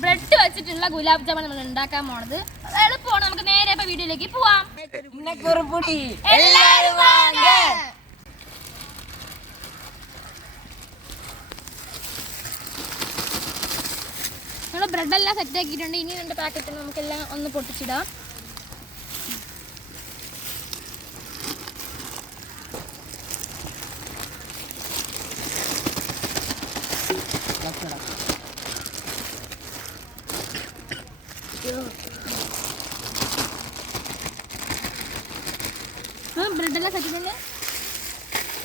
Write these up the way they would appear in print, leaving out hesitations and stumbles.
Bread വെച്ചിട്ടുള്ള ഗുലാബ് ജാമുൻ നമ്മൾ ഉണ്ടാക്കാൻ പോണത് എളുപ്പമാണ്. നമുക്ക് നേരെ ഇപ്പൊ വീഡിയോയിലേക്ക് പോവാം. നമ്മൾ ബ്രെഡ് എല്ലാം സെറ്റ് ആക്കിയിട്ടുണ്ട്. ഇനി 2 പാക്കറ്റ് നമുക്കെല്ലാം ഒന്ന് പൊട്ടിച്ചിടാം. ബ്രെഡെല്ലാം സെറ്റിട്ടുണ്ട്.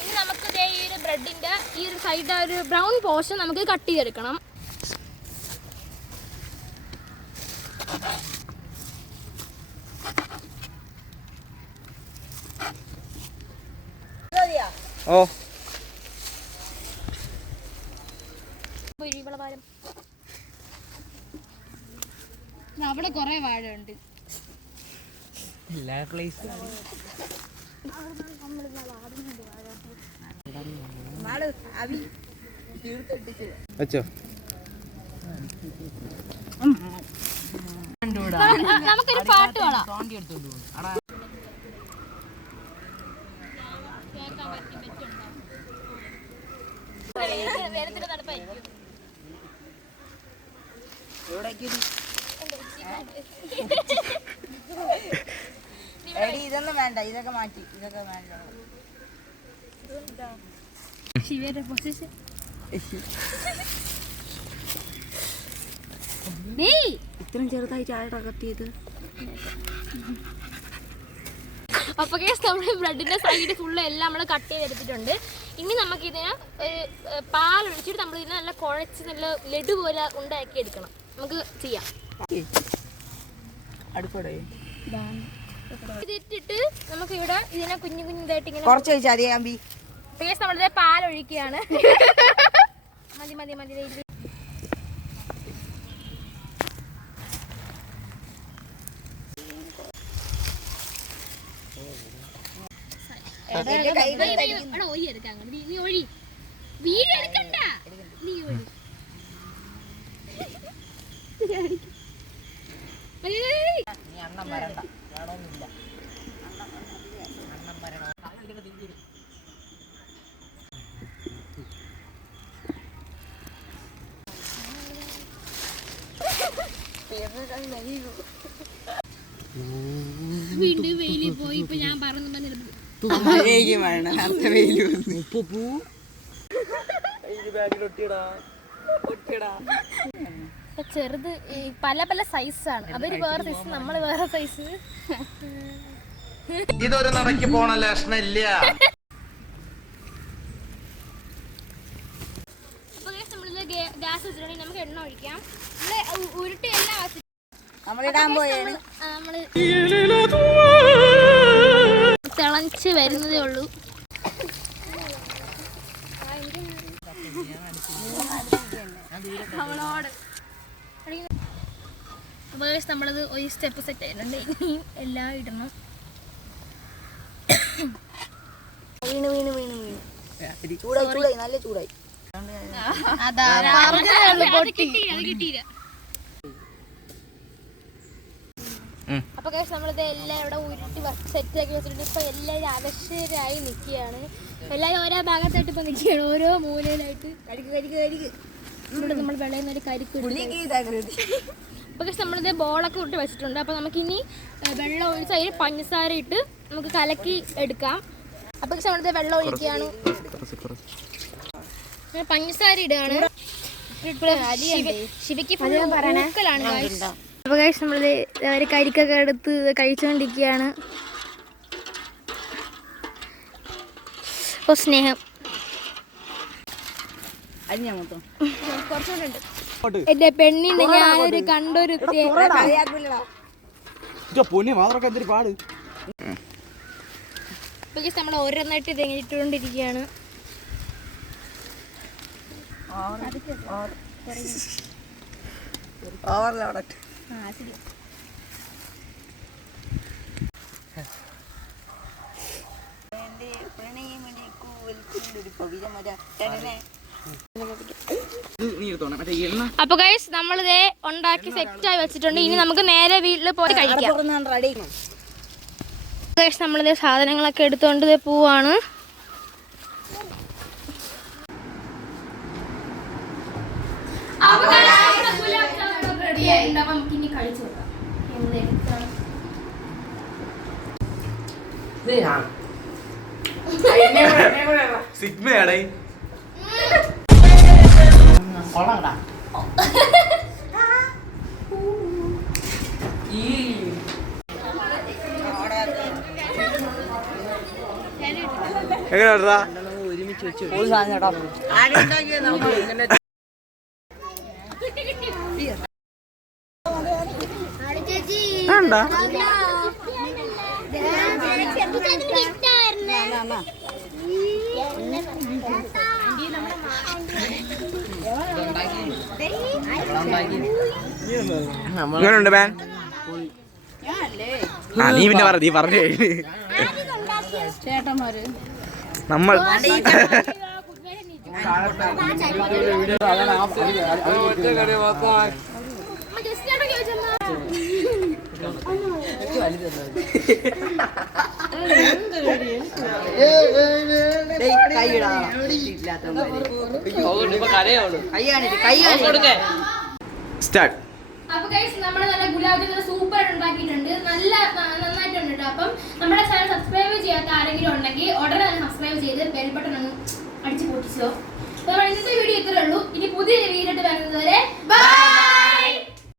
ഇനി നമുക്ക് ഈ ഒരു ബ്രെഡിന്റെ ഈ ഒരു സൈഡ് ഒരു ബ്രൗൺ പോർഷൻ നമുക്ക് കട്ട് ചെയ്തെടുക്കണം. അവിടെ കൊറേ വാഴ ഉണ്ട്. നമുക്കൊരു പാട്ട് പാടാം. ഇതൊന്നും വേണ്ട, ഇതൊക്കെ മാറ്റി, ഇതൊക്കെ വേണ്ട. ഇത്രയും ചെറുതായി ചായ കത്തിയത്. അപ്പൊ നമ്മള് ബ്രെഡിന്റെ സൈഡ് ഫുള്ള് എല്ലാം നമ്മൾ കട്ട് ചെയ്തെടുത്തിട്ടുണ്ട്. ഇനി നമുക്കിതിന് പാലൊഴിച്ചിട്ട് നമ്മൾ ഇതിനെ നല്ല കുഴച്ച് നല്ല ലഡു പോലെ ഉണ്ടാക്കി എടുക്കണം. നമുക്ക് ചെയ്യാം. ഇതിട്ടിട്ട് നമുക്ക് ഇവിടെ ഇതിനെ കുഞ്ഞു കുഞ്ഞിതായിട്ട് ഇങ്ങനെ നമ്മളിത് പാലൊഴിക്കുകയാണ്. മതി മതി മതി. വീണ്ടും വെയിലിൽ പോയി. ഇപ്പൊ ഞാൻ പറഞ്ഞു ചെറുത് പല പല സൈസാണ്. അവര് വേറെ സൈസ്, നമ്മള് വേറെ സൈസ്. ഇതൊരു നടക്ക് പോണ ലക്ഷണില്ല. അപ്പൊ നമ്മളിത് ഗ്യാസ് വെച്ചിട്ടുണ്ടെങ്കിൽ നമുക്ക് എണ്ണ ഒഴിക്കാം. നമ്മള് ഉരുട്ടി എല്ലാം നമ്മള് തിളച്ച് വരുന്നതേ ഉള്ളൂ. അപ്പൊ നമ്മളത് ഒരു സ്റ്റെപ്പ് സെറ്റ് ആയിട്ടുണ്ട്. ഇനിയും എല്ലാം ഇടണം. നല്ല ചൂടായി. കിട്ടിയില്ല. അപ്പൊ നമ്മളിത് എല്ലാം ഇവിടെ ഉരുട്ടി സെറ്റ് ആക്കി വെച്ചിട്ടുണ്ട്. ഇപ്പൊ എല്ലാവരും അവശരായി നിൽക്കുകയാണ്. എല്ലാവരും ഓരോ ഭാഗത്തായിട്ട് ഇപ്പൊ നിൽക്കുകയാണ്, ഓരോ മൂലയിലായിട്ട്. ഇവിടെ നമ്മൾ വെള്ളയിൽ നിന്ന് കരിക്ക്. അപ്പൊ നമ്മളിത് ബോളൊക്കെ ഇട്ട് വെച്ചിട്ടുണ്ട്. അപ്പൊ നമുക്കിനി വെള്ളം ഒഴിച്ച് അതിൽ പഞ്ചസാര ഇട്ട് നമുക്ക് കലക്കി എടുക്കാം. അപ്പൊ നമ്മളിത് വെള്ളം ഒഴിക്കുകയാണ്, പഞ്ചസാര ഇടുകയാണ്. ശിവയ്ക്ക് പൂക്കലാണ്. അപ്പൊ നമ്മളിത് ഒരു കരിക്കൊക്കെ എടുത്ത് കഴിച്ചുകൊണ്ടിരിക്കുകയാണ്. ഓ സ്നേഹം കുറച്ചുകൂടെ ഉണ്ട്. എന്റെ പെണ്ണിന്റെ ഞാനൊരു കണ്ടൊരു അപ്പോൾ ഗൈസ് നമ്മൾ ഓരോന്നായിട്ട് ഇത് ഇട്ടുകൊണ്ടിരിക്കുകയാണ്. അപ്പൊ ഗൈസ് നമ്മളിതേ ഉണ്ടാക്കി സെറ്റായി വെച്ചിട്ടുണ്ട്. ഇനി നമുക്ക് നേരെ വീട്ടിൽ പോയി കഴിക്കാം. ഗൈസ് നമ്മളിതേ സാധനങ്ങളൊക്കെ എടുത്തുകൊണ്ട് ഇതേ പോവാണ്. അപ്പൊ നമുക്ക് ഇനി കഴിച്ചു നോക്കാം. സിഗ്മയാടേ എങ്ങനെയാ ഒരുമിച്ച് വെച്ചു ഒരു സാധനം കേട്ടോ. എങ്ങനെയുണ്ട് ബാൻ? നീ പിന്നെ പറ, നീ പറഞ്ഞു ചേട്ടന്മാര് നമ്മൾ സ്റ്റാർട്ട്. അപ്പൊ ഗൈസ് നമ്മൾ നല്ല ഗുലാബ് ജാമുൻ സൂപ്പർ ആയിട്ട് ഉണ്ടാക്കിയിട്ടുണ്ട്. നന്നായിട്ടുണ്ട് കേട്ടോ. അപ്പം നമ്മുടെ ചാനൽ സബ്സ്ക്രൈബ് ചെയ്യാത്ത ആരെങ്കിലും ഉണ്ടെങ്കിൽ ഉടനെ തന്നെ സബ്സ്ക്രൈബ് ചെയ്ത് ബെൽ ബട്ടൺ ഒന്ന് അടിച്ചു പൊട്ടിച്ചോ. അപ്പോൾ ഇന്നത്തെ വീഡിയോ ഇത്രയേ ഉള്ളൂ.